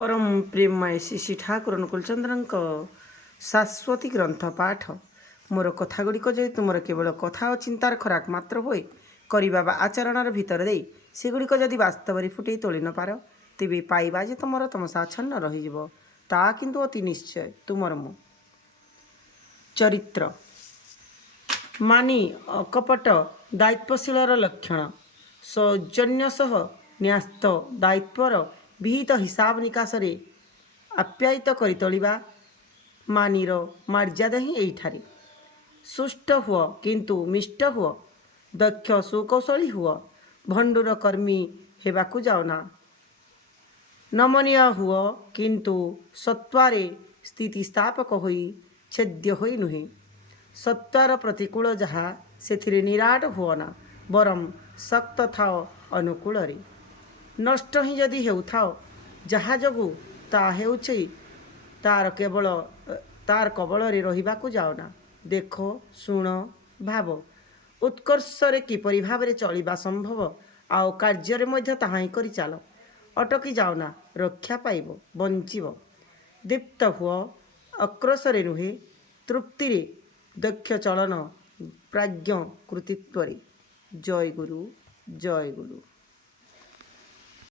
परम प्रेममय श्री ठाकुर अनुकूलचंद्रଙ୍କ शाश्वती ग्रंथ पाठ मोर कथा गुड़िक जो तुम केवल कथा और चिंतार खराक मात्र हुए करवा बा आचरण भितर दे सेगुड़िक जदि बास्तव फुटे तोली न पार तेरे पाइबा जे तुम तम साच्छन्न रहीजा किंतु अति निश्चय तुमर मु चरित्र मानी अकपट दायित्वशीलर लक्षण सौजन्य सह न्यास्त दायित्वर विहित हिसाब निकास आप्यायित कर तोलिबा मानीर मर्यादा ही यहीठारे सुष्ट हुआ किंतु मिष्ट हुआ दक्ष सुकौशली हुआ भंडूर कर्मी हेबाकू जाओना नमनीय हुआ किंतु सत्वारे स्थितिस्थापक होई छेद्य होई नुहे सत्वार प्रतिकूल जहा से निराट हुआ बरम शक्त थाओ अनुकूल नष्ट ही जदि हेउथाओ जहा जगु ता हेउछि तार केवल तार कबल रहिबाकू जाओना देख शुण भाव उत्कर्ष किपरि भाव चलिबा संभव आउ कार्य मध्य ताहा ही करि चाल अटकी जाओना रक्षा पाइब बंचिब दीप्त हुआ अक्रोशरे नुहे तृप्ति दक्ष चलन प्राज्ञ कृतित्व जय गुरु जय गुरु।